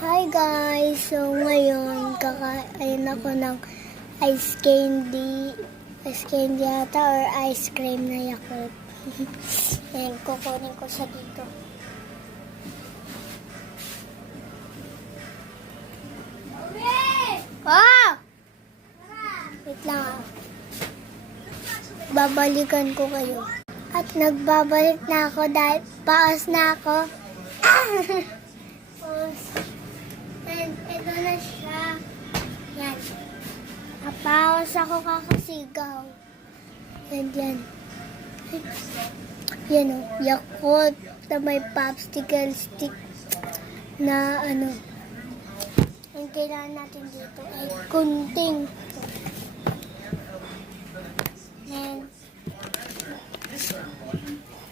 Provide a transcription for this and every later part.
Hi guys! So ngayon, kakain ako ng ice candy. Ice candy ata or ice cream na Yakult. Ayan, kukunin ko siya dito. Oh! Wait lang ah. Babalikan ko kayo. At nagbabalik na ako dahil paas na ako. And ito na siya. Yan. Napaos ako kakasigaw. And yan. Yan o. Yakult na may popsicle stick na ano. Ang kailangan natin dito ay kunting. And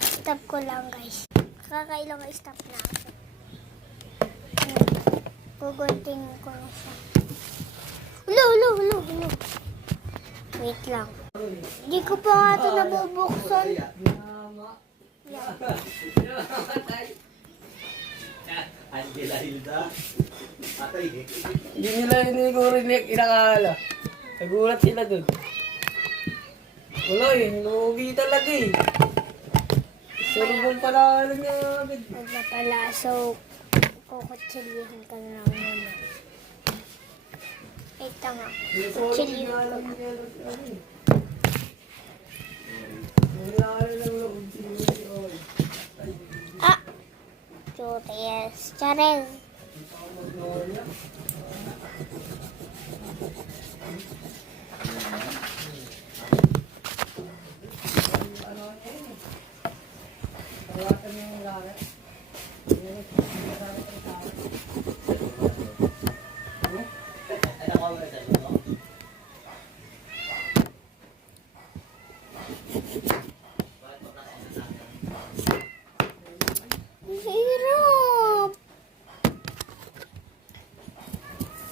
stop ko lang guys. Kakailang stop na ako. Gugunting ko na siya. Hulo. Wait lang. Hindi ko pa nga ito nabubuksan. Yan. Angela Hilda. Hindi nila inakala. Nagulat sila dun. Wala lugi talaga Surbol pala lang niya agad. Wala pala. So, kukutsilihin ka na lang muna. Ito nga. Kutsilihin ko na. Ah! Chutes. Charez. Hirap.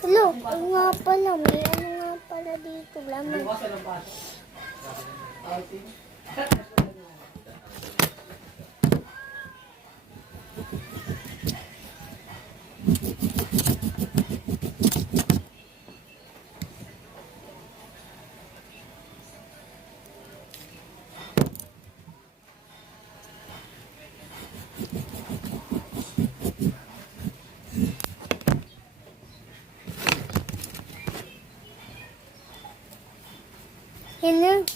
Hello, ano nga pala? May ano nga pala dito. Laman. Hello.